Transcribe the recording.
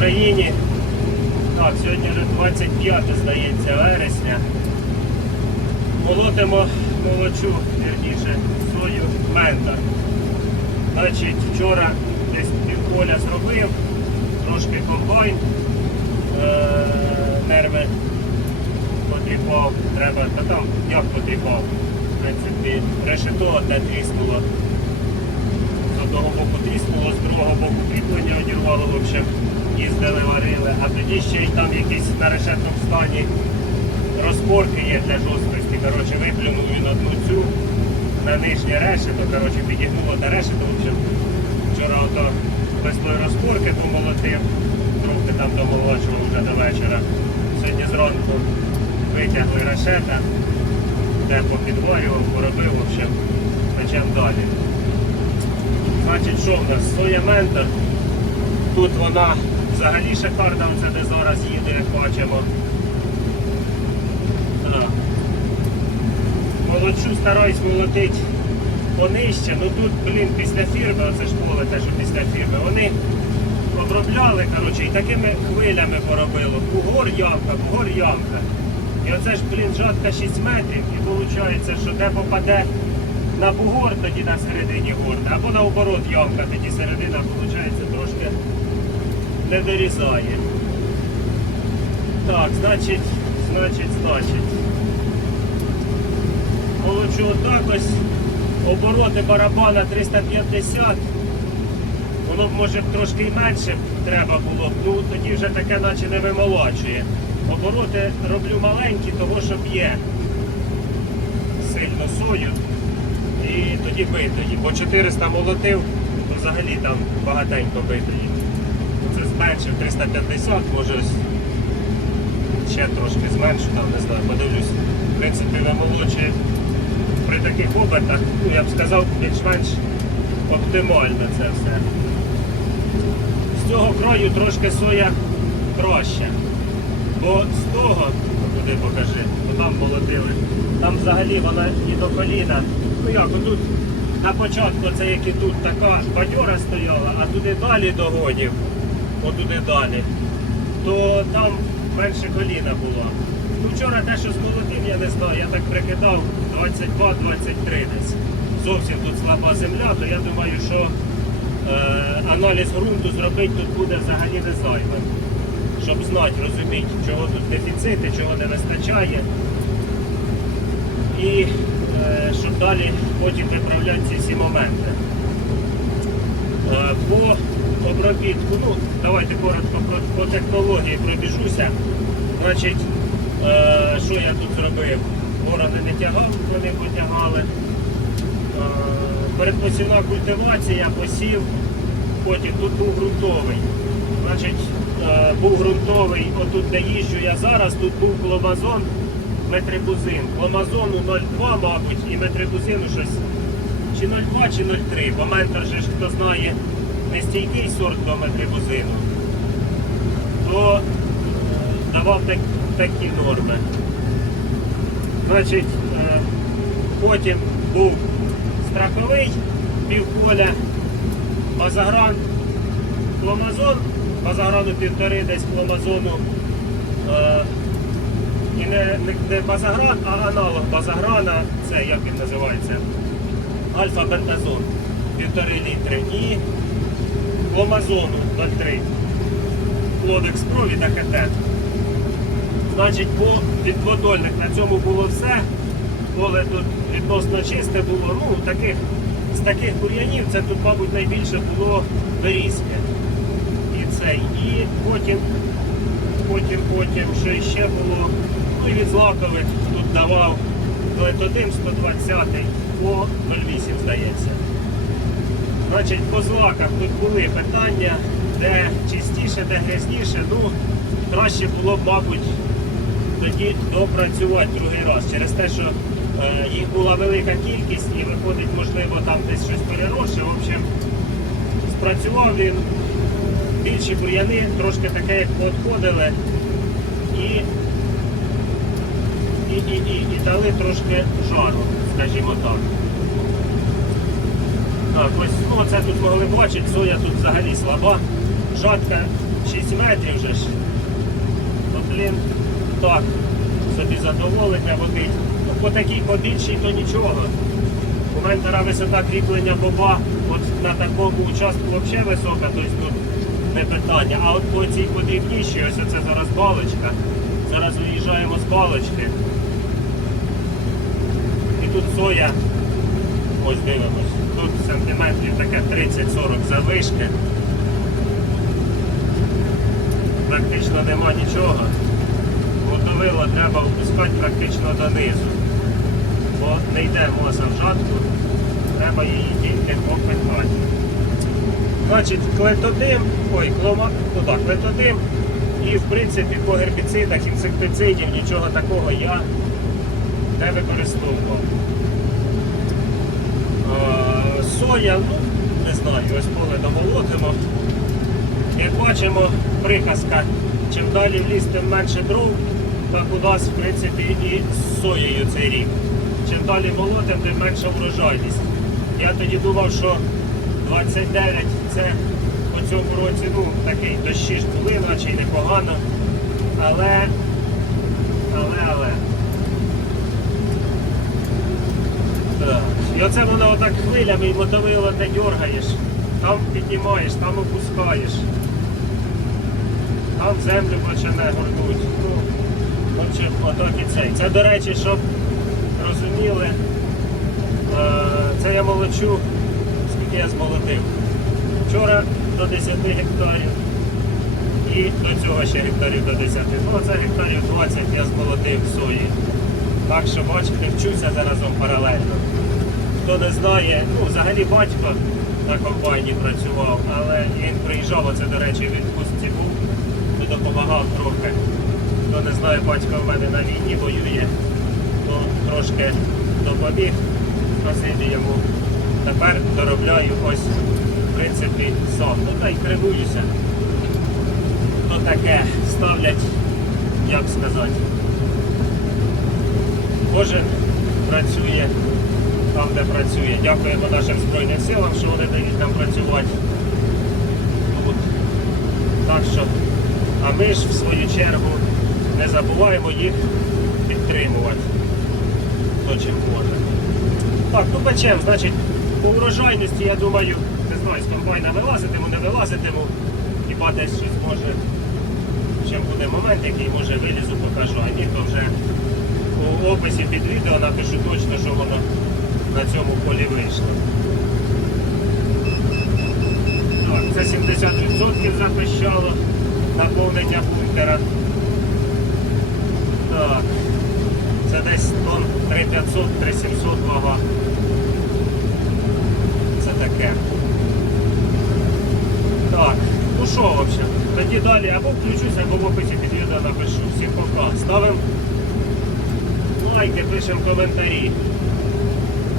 Україні. Так, сьогодні вже 25, здається, вересня. Молотимо молочу, вірніше, сою мента. Значить, вчора десь півполя зробив, трошки комбайн, е- нерви потріпав, треба, та там як потріпав. В принципі, решето одне тріснуло. З одного боку тріснуло, з другого боку кріплення одірвало, в їздили, варили. А тоді ще й там якісь на решетному стані розпорки є для жорсткості. Коротше, виплюнув він одну цю на нижнє решето, коротше, підігнуло та решето. Вчора ото весною розпорки помолотив, трохи там домолочував вже до вечора. Сьогодні зранку витягли решета, де попідварював, поробив, в общем, печем далі. Значить, що в нас? Соя ментор. Тут вона взагалі шикарна, це де зараз їде, як бачимо. Молодшу стараюсь молотити понижче. Ну тут, блін, після фірми, оце ж поле те, що після фірми, вони обробляли, коротше, і такими хвилями поробило. Бугор ямка, бугор ямка. І оце ж, блін, жатка 6 метрів, і виходить, що де попаде на бугор, тоді на середині горда, або наоборот ямка, тоді середина, виходить, не дорізає. Так, значить, значить, значить. Получу отак ось. Обороти барабана 350. Воно б може трошки менше треба було б. Ну тоді вже таке наче не вимолочує. Обороти роблю маленькі, того що б'є сильно сою. І тоді битої. Бо 400 молотив, то взагалі там багатенько битої. Зменшив 350, може ось ще трошки зменшу, не знаю, подивлюсь. В принципі, вимолочує при таких обертах, ну я б сказав, більш-менш оптимально це все. З цього краю трошки соя краще. Бо з того, куди покажи, то там молотили, там взагалі вона і до коліна. Ну як, отут на початку це як і тут така бадьора стояла, а туди далі догонів, отуди далі, то там менше коліна було. Ну вчора те, що змолотив, я не знаю, я так прикидав 22-23 десь. Зовсім тут слаба земля, то я думаю, що е, аналіз ґрунту зробити тут буде взагалі не зайвим. Щоб знати, розуміти, чого тут дефіцити, чого не вистачає. І е, щоб далі потім виправляти ці всі моменти. Е, по обробітку, ну, давайте коротко по технології пробіжуся. Значить, е, що я тут зробив? Ворони не тягав, вони потягали. Е, передпосівна культивація, посів, потім тут був ґрунтовий. Значить, був ґрунтовий, отут де їжджу я зараз, тут був кломазон, метрибузин. Кломазону 0,2, мабуть, і метрибузину щось чи 0,2, чи 0,3. Бо ментор же ж, хто знає, не стійкий сорт до метрибузину, то е, давав так, такі норми. Значить, е, потім був страховий півполя, базагран, кломазон, базаграну півтори, десь кломазону. Е, і не, не базагран, а аналог базаграна, це як він називається, альфа-бентазон, півтори літри і кломазону 0,3. Лодекс Про від АКТ. Значить, по підводольних на цьому було все. Поле тут відносно чисте було. Ну, таких, з таких бур'янів це тут, мабуть, найбільше було берізки. І цей. І потім, потім, потім, що іще було. Ну і від злакових тут давав дует 120 по 0,8, здається. Значить, по злаках тут були питання, де чистіше, де грязніше. Ну, краще було б, мабуть, тоді допрацювати другий раз. Через те, що е, їх була велика кількість і виходить, можливо, там десь щось переросше. В общем, спрацював він. Більші бур'яни трошки таке, як поотходили. І, і, і, і, і дали трошки жару, скажімо так. Так, ось ну, це тут могли бачити, соя тут взагалі слаба. Жатка 6 6 метрів вже ж. То, блін, так, собі задоволення водить. Ну, по такій побільшій, то нічого. У ментора висота кріплення боба от на такому участку взагалі висока, тобто ну, не питання. А от по цій подрібнішій, ось це зараз балочка. Зараз виїжджаємо з балочки. Тут соя, ось дивимось, тут сантиметрів таке 30-40 завишки. Практично нема нічого. Мотовило треба опускати практично донизу. Бо не йде маса в жатку, треба її тільки попитати. Значить, клетодим, ой, клома, ну так, клетодим. І в принципі по гербіцидах, інсектицидів нічого такого я не використовував. Е, Соя, ну, не знаю, ось поле домолотимо. Як бачимо, приказка, чим далі в ліс, тим менше дров, так у нас, в принципі, і з соєю цей рік. Чим далі молотим, тим менша врожайність. Я тоді думав, що 29 це по цьому році, ну, такий дощі ж були, наче й непогано. Але, але. Так. І оце воно отак хвилями і мотовило не дергаєш. Там піднімаєш, там опускаєш. Там землю почне горнуть. Ну, отак і цей. Це, до речі, щоб розуміли, е, це я молочу, скільки я змолотив. Вчора до 10 гектарів і до цього ще гектарів до 10. Ну, це гектарів 20 я змолотив сої. Так що, бачите, вчуся заразом паралельно. Хто не знає, ну взагалі батько на комбайні працював, але він приїжджав, оце, до речі, в відпустці був, то допомагав трохи. Хто не знає, батько в мене на війні воює, то трошки допоміг, спасибі йому. Тепер доробляю ось, в принципі, сам. Ну та й кривуюся. То таке ставлять, як сказати. Кожен працює там, де працює. Дякуємо нашим Збройним силам, що вони дають нам працювати. Тут. Так що, а ми ж в свою чергу не забуваємо їх підтримувати. Хто чим може. Так, ну печем, значить, по урожайності, я думаю, не знаю, з комбайна вилазитиму, не вилазитиму. Хіба десь щось може. Чим буде момент, який може вилізу, покажу, а ні, то вже у описі під відео напишу точно, що воно на цьому полі вийшло. Так, це 70% запищало наповнення бункера. Так, це десь тонн 3500-3700 вага. Це таке. Так, ну що взагалі? Тоді далі або включуся, або в описі під відео напишу. Всім пока. Ставимо лайки, пишемо коментарі.